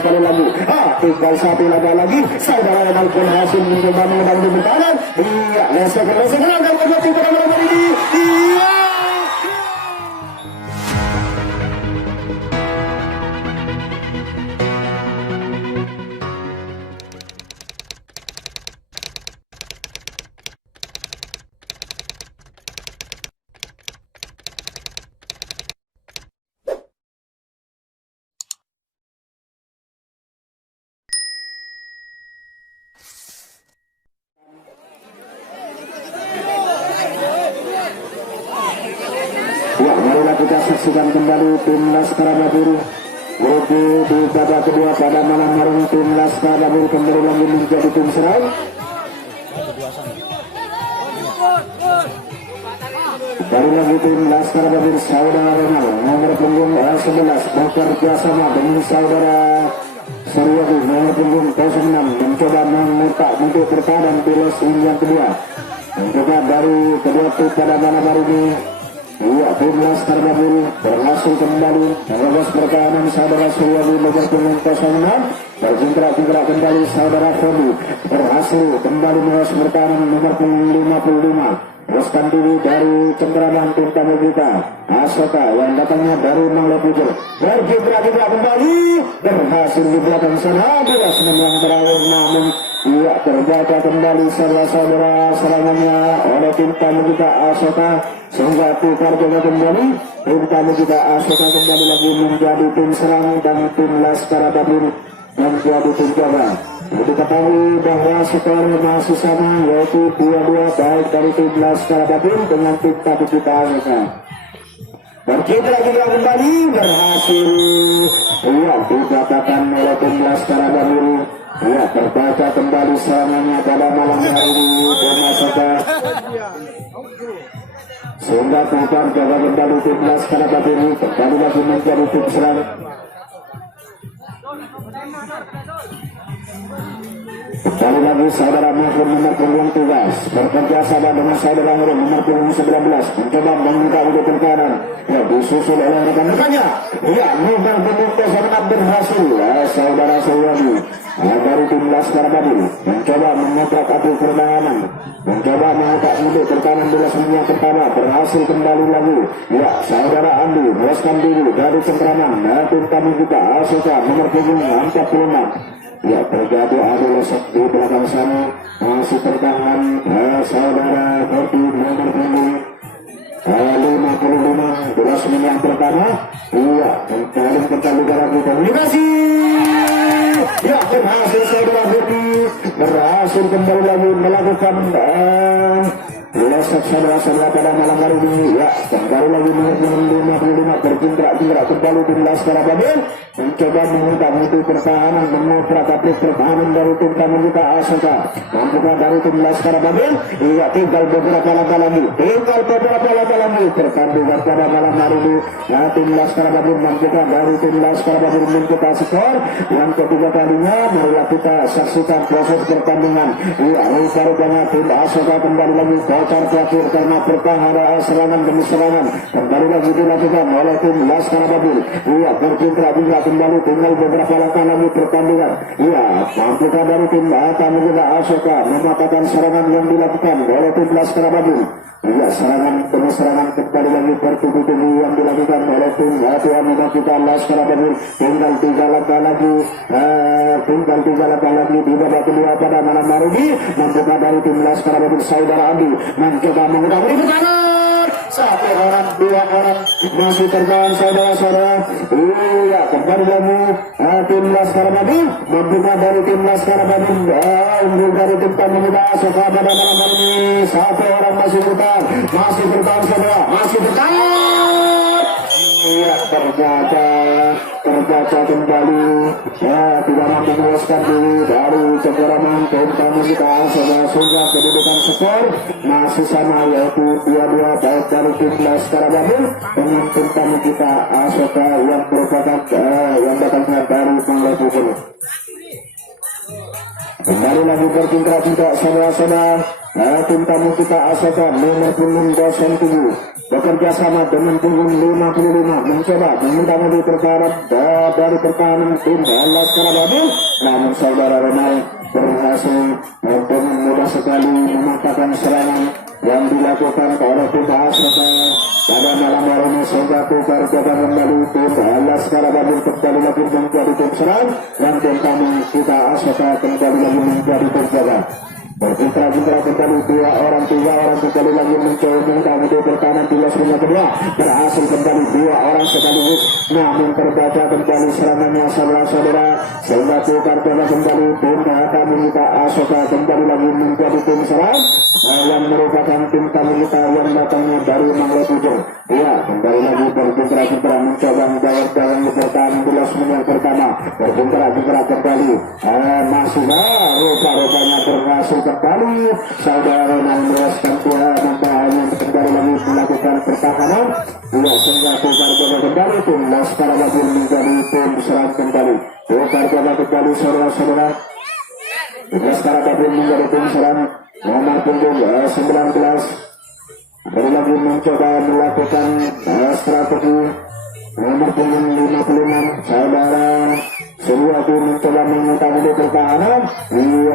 kembali lagi. Tinggal satu laga lagi. Saudara Ronald berhasil mencoba mengambil di kanan. Iya, lesekan dan berarti pada malam hari ini. Iya. Ya, marilah kita saksikan kembali tim Laskar Babur Roti di babak kedua pada malam hari ini. Tim Laskar Babur kembali lagi menjadi tim serang. Baru lagi tim Laskar Babur saudara Ronald nomor punggung 11 bekerja sama dengan saudara Suryadi nomor punggung 06 mencoba memutar untuk bertahan di los yang kedua. Mencoba dari kedua tim pada malam hari ini. Iya, tim Laskar Babur berhasil kembali menerobos pertahanan saudara Suryadi nomor punggung 06. Berjingkrak-jingkrak kembali saudara Fodi berhasil kembali menerobos pertahanan nomor punggung 55. Teruskan dulu dari cengkeraman tim tamu kita Asoka yang datangnya dari Manglepujo. Berjingkrak-jingkrak kembali berhasil di belakang sana. Bila senang yang berakhir namun iya terjaga kembali saudara-saudara serangannya oleh tim tamu kita Asoka. Sehingga tukar jaga kembali tim tamu kita Asoka kembali lagi menjadi tim serang dan tim Laskar Babur menjadi tim jaga. Diketahui bahwa skor masih sama yaitu 2-2 baik dari tim Laskar Babur dengan tim tamu kita Asoka. Berjingkrak kembali berhasil iya dikatakan oleh tim Laskar Babur. Ya, terbaca kembali serangannya pada malam hari ini tim Asoka. Sehingga tukar jaga kembali tim Laskar Babur kembali lagi menjadi tim serang. Kembali lagi saudara Mahfud nomor punggung 13 bekerja sama dengan saudara Hurun nomor punggung 19 mencoba membuka untuk pertahanan. Ya, disusul oleh rekan-rekannya. Ya, nomor punggung 06 berhasil saudara Suryadi dari tim Laskar Babur mencoba memotret api pertahanan, mencoba mengangkat untuk pertahanan di yang pertama berhasil kembali lagi. Ya, saudara Andi melepaskan diri dari cengkeraman tim tamu kita Asoka nomor punggung 46. Ya, terjadi adu lesok di belakang sana masih tertahan saudara Horti nomor punggung 55 belas yang pertama. Iya, kembali lagi komunikasi. Ya, berhasil saudara Horti berhasil kembali lagi melakukan lesok saudara-saudara pada malam hari ini. Ya, kembali lagi nomor 55 berjingkrak-jingkrak kembali tim Laskar Babur mencoba mengungkap untuk pertahanan memotret aplik pertahanan dari tim tamu kita Asoka. Mampukah dari tim Laskar Babur? Iya, tinggal beberapa langkah lagi pertandingan pada malam hari ini. Nah, tim Laskar Babur mampukah dari tim Laskar Babur mencetak skor yang ketiga kalinya. Marilah kita saksikan proses pertandingan. Iya, rupa-rupanya tim Asoka kembali lagi kocar terakhir karena pertahanan serangan demi serangan kembali lagi dilakukan oleh tim Laskar Babur. Iya, berjingkrak-jingkrak kembali tinggal beberapa langkah lagi pertandingan. Iya, mampukah dari tim tamu kita Asoka mematahkan serangan yang dilakukan oleh tim Laskar Babur. Iya, serangan demi serangan kembali lagi bertubi-tubi yang dilakukan oleh tim tuan rumah kita Laskar Babur. Tinggal tiga langkah lagi di babak kedua pada malam hari ini. Mampukah dari tim Laskar Babur saudara Andi mencoba menggunakan di kanan. Satu orang, dua orang masih tertahan saudara-saudara. Iya, kembali lagi tim Laskar Babur. Mampukah dari tim Laskar Babur unggul dari tim tamu kita Asoka pada malam hari ini. Satu orang masih bertahan saudara, masih bertahan. Iya, terbaca kembali. Ya, tidak mampu melepaskan diri dari cengkeraman tim tamu kita Asoka. Sehingga kedudukan skor masih sama yaitu 2-2 baik dari tim Laskar Babur dengan tim tamu kita Asoka yang merupakan yang datangnya dari Manglepujo. Kembali lagi bertingkat-tingkat saudara-saudara. Tim tamu kita Asaka nomor punggung 07 bekerja sama dengan punggung 55 mencoba meminta di pertahanan dari pertahanan tim Laskar Babil, namun saudara Ronald berhasil dengan mudah sekali mematahkan serangan yang dilakukan oleh tim Asaka pada malam hari ini. Sehingga tukar jaga kembali tim Laskar Babil kembali lagi menjadi tim serang dan tim tamu kita Asaka kembali lagi menjadi tim jaga. Berputra-putra kembali tiga orang kembali lagi mencoba di pertahanan di lasnya kedua, berhasil kembali dua orang sekaligus, namun terbaca kembali serangannya saudara-saudara, sehingga tukar jaga kembali tim tamu kita Asaka kembali lagi menjadi tim serang yang merupakan tim tamu kita yang datangnya dari Mangga Tujuh. Ya, kembali lagi berputra-putra mencoba menjawab di pertahanan di lasnya yang pertama, berputra-putra kembali masih rupa-rupanya berhasil kembali saudara Ronald meluaskan Tuhan membahanya kembali lagi melakukan pertahanan. Ya, sehingga tukar jaga kembali tim Laskar Babil menjadi tim serang kembali. Tukar jaga kembali saudara-saudara, Laskar Babil menjadi tim serang nomor punggung 19 kembali lagi mencoba melakukan strategi nomor punggung 56 saudara Suryadi mencoba mengutang di pertahanan.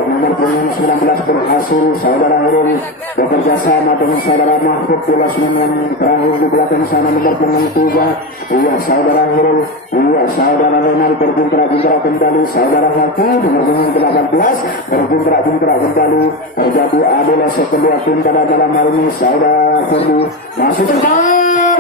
Nomor punggung 19 berhasil saudara Hurul bekerja sama dengan saudara Mahfud Pulas yang terakhir di belakang sana nomor punggung 3. Iya saudara Hurul, iya saudara Ronald berpuntra-puntra kembali, saudara Hakim nomor punggung 18 berpuntra-puntra kembali. Terjadi adalah kedua tim pada dalam hal ini saudara Ferdi masih terbang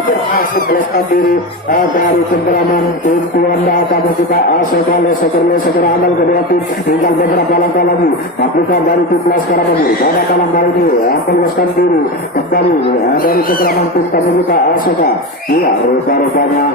berhasil melesatkan diri dari cengkeraman tim tuan data kita Asaka leser amal kedua tim. Tinggal beberapa langkah lagi aplikasi dari tim Laskar Babil pada dalam hal ini melepaskan diri kembali dari cengkeraman tim tamu kita Asaka. Iya rupa-rupanya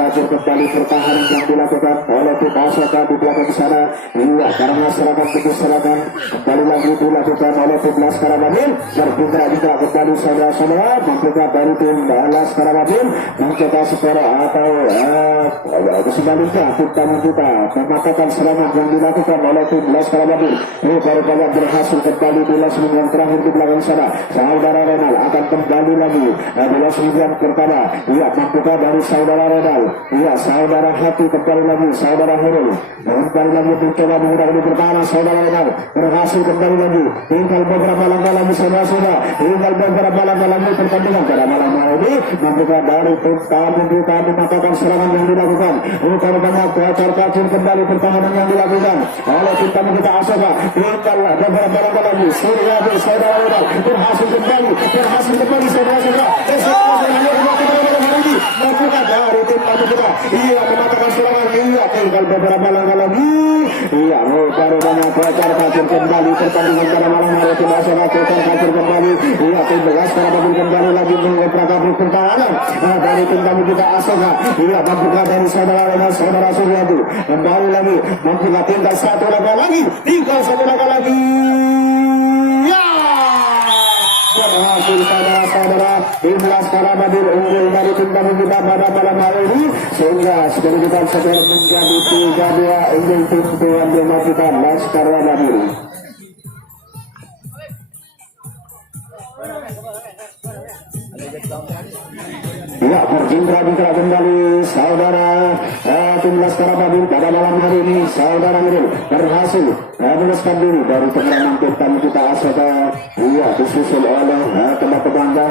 kacir kembali pertahanan yang dilakukan oleh tim Asaka di belakang sana. Iya karena serangan kembali lagi dilakukan oleh tim Laskar Babil. Berputra-putra kembali saudara-saudara memperkuat dari tim Laskar Babil mencoba skor atau sebaliknya tim tamu kita mematahkan serangan yang dilakukan oleh tim Laskar Babil. Rupa-rupanya berhasil kembali di lasmin yang terakhir di belakang sana. Saudara Renal akan kembali lagi di lasmin yang pertama. Ia mampukah dari saudara Renal. Ia saudara Hati kembali lagi saudara Hurul kembali lagi mencoba menggunakan di pertahanan. Saudara Renal berhasil kembali lagi. Tinggal beberapa langkah lagi saudara-saudara. Tinggal beberapa langkah lagi pertandingan pada malam hari ini. Mampukah dari tim tamu kita mematahkan serangan yang dilakukan. Rupa-rupanya kacir kembali pertahanan yang dilakukan oleh tim tamu kita Asaka. Tinggal beberapa langkah lagi Suryadi saudara Renal berhasil kembali saudara-saudara. Mampukah dari tim tamu kita ia mematahkan serangan. Ia tinggal beberapa langkah lagi. Iya rupa-rupanya kacir kembali pertandingan pada malam hari tim Asaka. Kacir kembali. Iya tim Laskar Babil kembali lagi mengoperakan pertahanan dari tim tamu kita Asaka. Iya mampukah dari saudara Renal saudara Suryadi kembali lagi. Mampukah tinggal satu langkah lagi. Ya berhasil saudara-saudara tim Laskar Babil unggul dari tim tamu kita pada malam hari ini sehingga kedudukan skor menjadi 3-2 unggul tim tuan rumah kita Laskar Babil. Ya berjingkrak kembali saudara tim Laskar Babil pada malam hari ini. Saudara Nurul berhasil melepaskan diri dari cengkeraman tim tamu kita Asaka. Iya disusul oleh tempat tetangga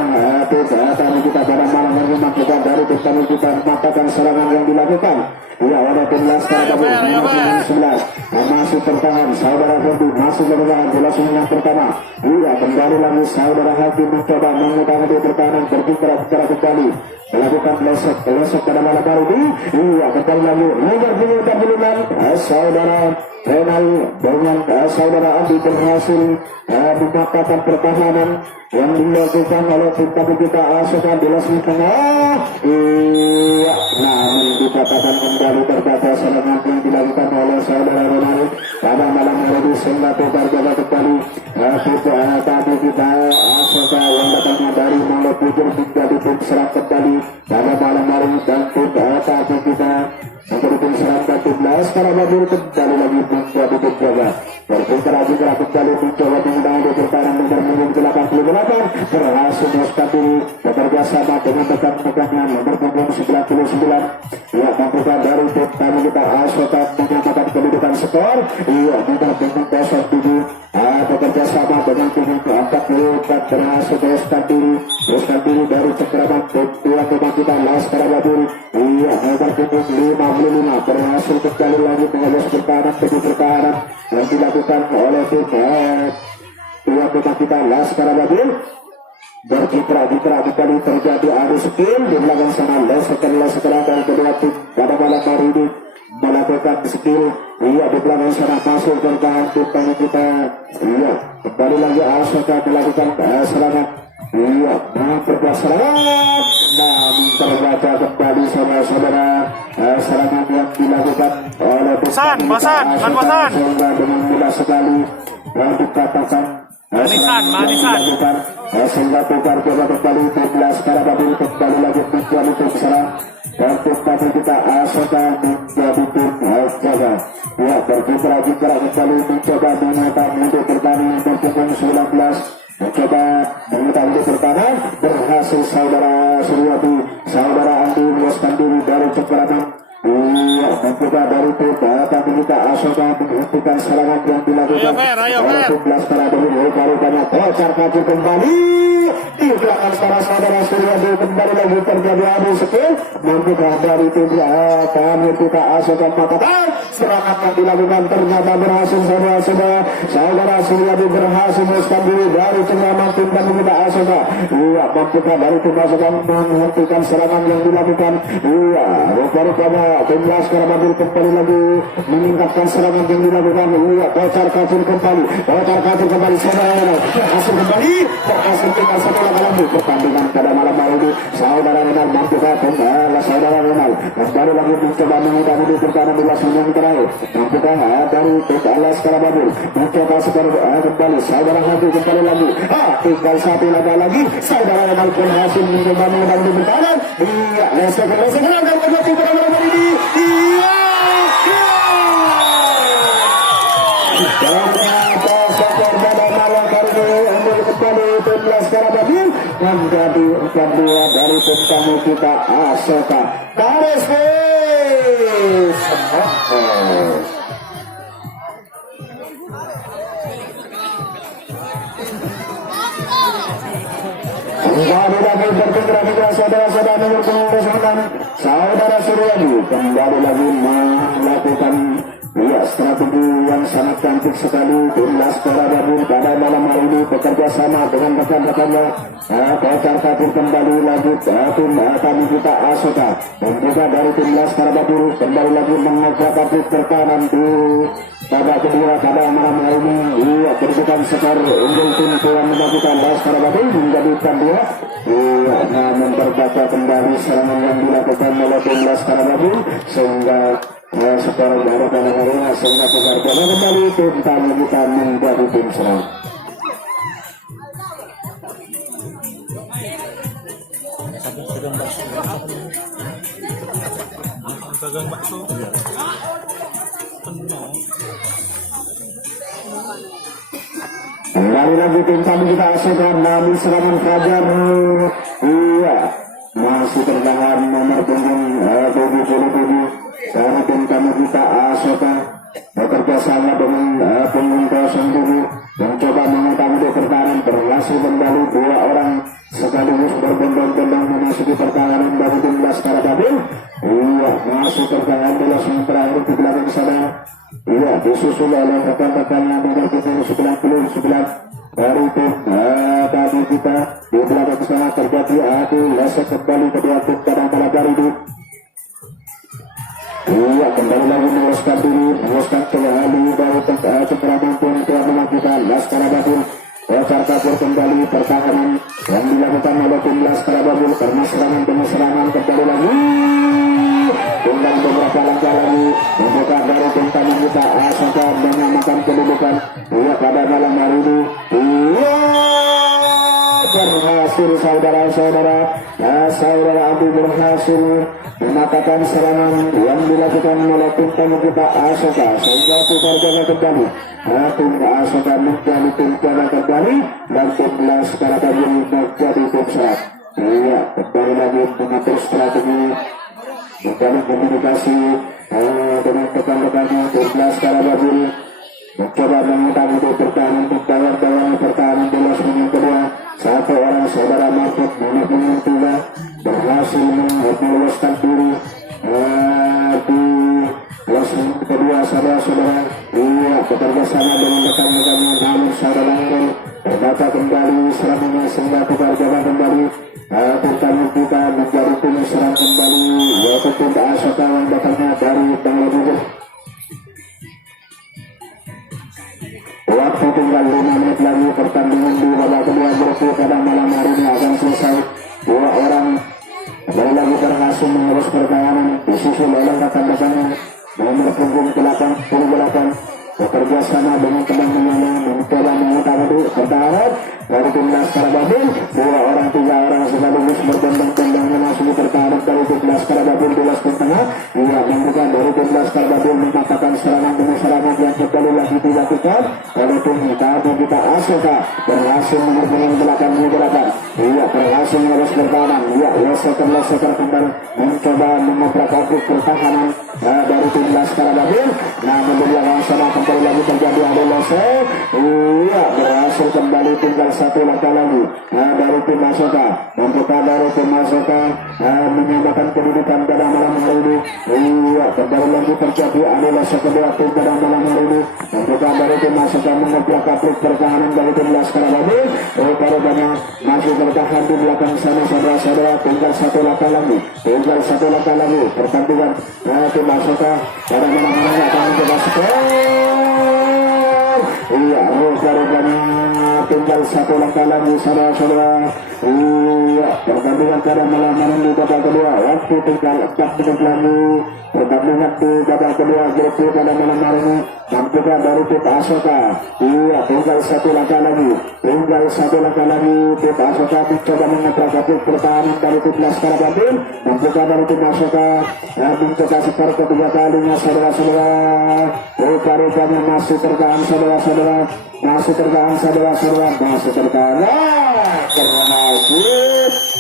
tim tamu kita pada malam hari ini. Kita dari tim tamu kita mengatakan serangan yang dilakukan. Iya oleh tim Laskar Babil nomor 11 masih bertahan saudara Ferdi masih bertahan jelas yang pertama. Iya kembali lagi saudara Hakim mencoba mengutang di pertahanan berputar kembali melakukan lesok pada malam hari ini. Iya kembali lagi nomor 26 saudara Renal dengan saudara Andi berhasil mematahkan pertahanan yang dilakukan oleh tim tamu kita Asaka di lasmi tengah. Iya namun dikatakan kembali terbatas serangan yang dilakukan oleh saudara Renal pada malam hari ini sehingga tukar jaga kembali tadi kita Asaka yang datangnya dari Maluku menjadi tim serang kembali pada malam hari ini dan tadi kita menjadi tim serang tim Laskar Babil kembali lagi menjadi tim jaga. berputar juga kembali mencoba mengundang di pertahanan nomor punggung 88 berhasil melesatkan diri bekerja sama dengan rekan-rekannya nomor punggung 99 ia mampukan dari tim tamu kita Asota menyamakan kedudukan skor ia nomor punggung 07 bekerja sama dengan punggung 44 berhasil melesatkan diri dari cengkraman dua teman kita Laskar Babur iya nomor punggung 55 berhasil kembali lagi mengurus pertahanan yang dilakukan oleh tim dua teman kita Laskar Babur berkiprah kembali terjadi adu skill di belakang sana lesekan dan kedua tim pada malam hari ini melakukan skill iya di belakang sana masuk bertahan tim tamu kita iya kembali lagi Asota melakukan serangan iya berbuat serangan namun terbaca kembali saudara-saudara serangan yang dilakukan oleh Basan dengan mudah sekali dikatakan manisan sehingga tukar coba kembali 12 Karababul kembali lagi menjadi tim serang dan tim tamu kita Asota menjadi tim jaga ya berkiprah kembali mencoba menatap untuk pertandingan berpukul 19 mencoba mengetahui pertahanan berhasil saudara Suryadi saudara Andi meloloskan diri dari cengkraman iya mencoba dari tim tamu kita Asota menghentikan serangan yang dilakukan oleh 12 Karababul rupanya kocar kacir kembali di belakang para saudara Suryadi kembali lagi terjadi adu skill mampukah dari tim tamu kita Asota mengatakan serangan yang dilakukan ternyata berhasil saudara Suryadi berhasil meloloskan diri dari cengkraman tim tamu kita Asota iya mampukah dari tim Asota menghentikan serangan yang dilakukan iya rupanya tim Laskar Babur kembali lagi meningkatkan serangan yang dilakukan iya kocar kacir kembali saudara berhasil tinggal satu lagi pertandingan pada malam hari ini saudara Renal mampukah saudara Renal kembali lagi mencoba mengundang di pertahanan di langsung yang terakhir mampukah dari tim Laskar Babur mencoba skor kembali saudara lagi kembali lagi tinggal satu lagi saudara Renal berhasil mencoba mengundang di pertahanan iya lesekan dan menjadi pada malam hari ini iya menjadi 4-2 dari tim tamu kita Asota Taris kembali lagi bergerak juga saudara-saudara nomor punggung 9 saudara Suryadi kembali lagi melakukan iya strategi yang sangat cantik sekali tim Laskar Babur pada malam hari ini bekerja sama dengan rekan-rekannya kocar kacir kembali lagi tim tamu kita Asota dan juga dari tim Laskar Babur kembali lagi mengajak pertahanan di babak kedua pada malam hari ini iya berdasarkan skor unggul tim tuan melakukan Laskar Babur menjadi 4-2 iya namun terbaca kembali serangan yang dilakukan oleh tim Laskar Babur sehingga skor baru pada hari ini sehingga tukar bola kembali tim tamu kita menjadi tim serang dagang bakso kembali lagi tim tamu kita Asota namun serangan Fajar iya masih tertahan nomor punggung 77 karena tim tamu kita Asota bekerja sama dengan punggung 07 mencoba mengutang di pertahanan berhasil kembali dua orang sekaligus berbondong-bondong memasuki pertahanan dari tim Laskar Babur iya masih tertahan di langsung terakhir di belakang sana iya disusul oleh rekan-rekannya nomor punggung 99 dari tim tamu kita di belakang sana terjadi adu lesek kembali kedua tim pada malam hari ini iya kembali lagi meloloskan kembali dari cengkraman pun telah melakukan Laskar Babur kocar kacir kembali pertahanan yang dilakukan oleh tim Laskar Babur karena serangan demi serangan kembali lagi tinggal beberapa langkah lagi membuka dari tim tamu kita Asota menyamakan kedudukan iya pada malam hari ini iya berhasil saudara-saudara Andi berhasil mematahkan serangan yang dilakukan oleh tim tamu kita Asoka, sehingga tukar jaga kembali. Tim Asoka menjadi tim jaga kembali dan tim Laskar Babul menjadi tim serang. Iya, kembali lagi mengatur strategi, menjalin komunikasi dengan rekan-rekannya. Tim Laskar Babul mencoba mengutang untuk pertahanan, membawa pertahanan bolos yang kedua. Satu orang saudara Mahfud menang tiga berhasil meloloskan diri di losing kedua saudara-saudara. Iya, bekerja sama dengan rekan-rekannya, namun saudara Nurul terbaca kembali serangannya sehingga tukar jaga kembali. Pertama kita menjadi tim serang kembali, yaitu tim Asoka yang datangnya dari Bangladesh. Waktu tinggal 5 menit lagi, pertandingan di babak kedua grup pada malam hari ini akan selesai. Dua orang kembali lagi berhasil mengurus pertahanan, disusul oleh rekan-rekannya nomor punggung 88 bekerja sama dengan teman-temannya mencoba mengutang pertahanan dari tim Laskar Babul. Dua orang, tiga orang sekaligus bertendang-tendang memasuki pertahanan dari tim Laskar Babul di los tengah. Ia membuka dari tim Laskar Babul mematahkan serangan demi serangan yang kembali lagi dilakukan oleh tim tamu kita Asoka, berhasil nomor punggung 88. Ia berhasil mengurus pertahanan. Ia leseker kembali mencoba mengobrak abrik pertahanan dari tim Laskar Babul. Namun di belakang sana kembali lagi terjadi adu losek. Iya, berhasil kembali tinggal satu langkah lagi dari tim Asoka. Membuka dari tim Asoka menyamakan kedudukan pada malam hari ini. Iya, kembali lagi terjadi adu losek kedua tim pada malam hari ini. Membuka dari tim Asoka mengobrak abrik pertahanan dari tim Laskar Babul. Rupanya masih bertahan di belakang sana saudara-saudara. Tinggal satu langkah lagi. Pertandingan tim Asoka pada malam hari ini akan mencoba skor. Iya, rupanya tinggal satu langkah lagi saudara-saudara. Iya, pertandingan pada malam hari ini babak kedua. Waktu tinggal 4 menit lagi. Pertandingan di babak kedua grup pada malam hari ini. Membuka dari tim Asoka. Iya, tinggal satu langkah lagi. Tim Asoka mencoba mengobrak abrik pertahanan dari tim Laskar Babul. Membuka dari tim Asoka mencoba skor ketiga kalinya saudara-saudara. Rupanya masih tertahan saudara-saudara. Masih tertahan.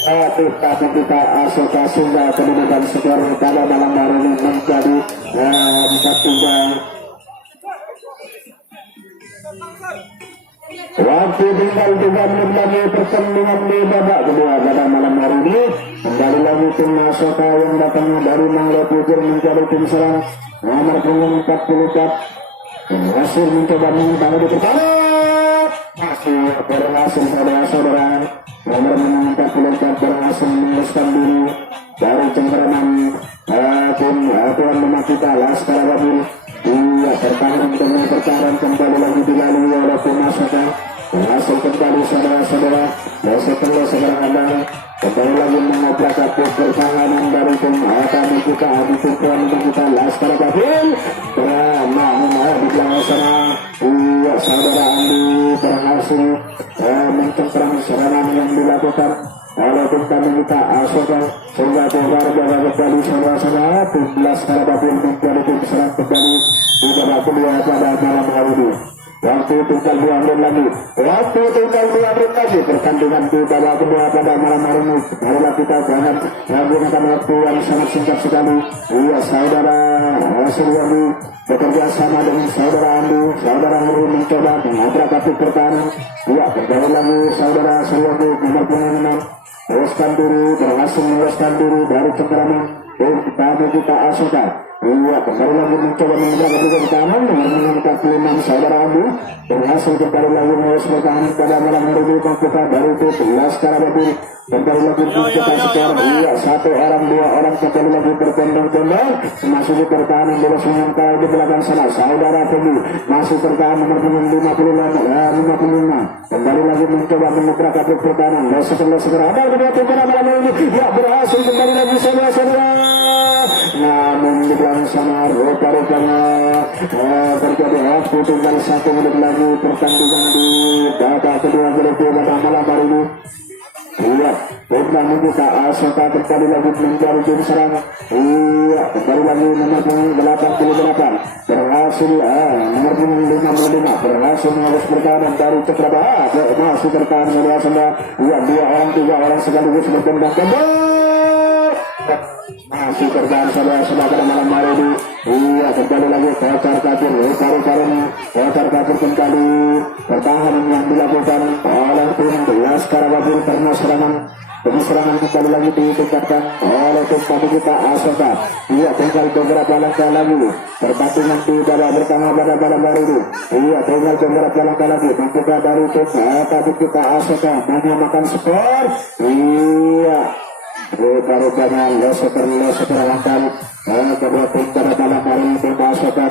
Karena itu kita Asoka sehingga kedudukan skor pada malam hari ini menjadi 4-3. Waktu tinggal 3 menit lagi pertandingan di babak kedua pada malam hari ini. Kembali lagi tim Asoka yang datangnya dari Mangga Pukur menjadi tim serang nomor punggung 44. Berhasil mencoba mengutang di pertahanan. Masih berhasil saudara-saudara. Nomor 44 berhasil menguruskan diri dari cengkeraman tim tuan rumah kita Laskar Babul. Iya, pertahanan dengan pertahanan kembali lagi dilalui oleh tim Asoka. Berhasil kembali saudara-saudara. Leseker anda kembali lagi mengobrak abrik pertahanan dari tim tamu kita tim tuan rumah kita Laskar Babul. Namun di belakang sana iya saudara Andi berhasil mencengkerang serangan yang dilakukan oleh tim tamu kita Asoka sehingga tukar jaga kembali saudara-saudara. Tim Laskar Babul menjadi tim serang kembali di babak kedua pada malam hari ini. Waktu tinggal 2 menit lagi. Pertandingan di babak kedua pada malam hari ini. Marilah kita jangan menggunakan waktu yang sangat singkat sekali. Iya saudara Siliwangi bekerja sama dengan saudara Andi. Saudara Andi mencoba mengobrak abrik pertahanan. Iya, kembali lagi saudara Siliwangi nomor punggung 6 berhasil meloloskan diri dari cengkeraman tamu kita Asoka. Iya, kembali lagi mencoba mengobrak abrik pertahanan nomor 46 saudara Andi berhasil kembali lagi meloloskan pertahanan pada malam hari ini. Membuka dari tim Laskar Babul. Kembali lagi kita skor. Iya, 1 orang 2 orang kembali lagi bertendang-tendang memasuki pertahanan bolos menyentuh di belakang sana. Saudara Teguh masih tertahan nomor 55. Kembali lagi mencoba mengobrak abrik pertahanan. Leseker ada kedua tim pada malam ini. Ya, berhasil kembali lagi saudara-saudara. Namun di belakang sana rupanya terjadi waktu tinggal 1 menit lagi pertandingan di babak kedua pada malam hari ini. Iya, bola membuka Asoka kembali lagi mencari tim serang. Iya, kembali lagi nomor punggung 88 berhasil nomor punggung 55 berhasil mengurus pertahanan dari Cakraba. Masih bertahan saudara-saudara. Iya, 2 orang 3 orang sekaligus bertendang kembali. Masih bertahan saudara-saudara pada malam hari ini. Iya, kembali lagi kocar kacir paru-parunya kocar kacir kembali pertahanan yang dilakukan oleh tim Laskar Babur karena serangan kembali lagi ditingkatkan oleh tim tamu kita Asoka. Iya, tinggal beberapa langkah lagi pertandingan tidak bertambah pada malam hari ini. Iya, tinggal beberapa langkah lagi membuka dari tim tamu kita Asoka menyamakan skor. Iya, rupa-rupanya leseper langkah kedua tim pada malam hari ini Asoka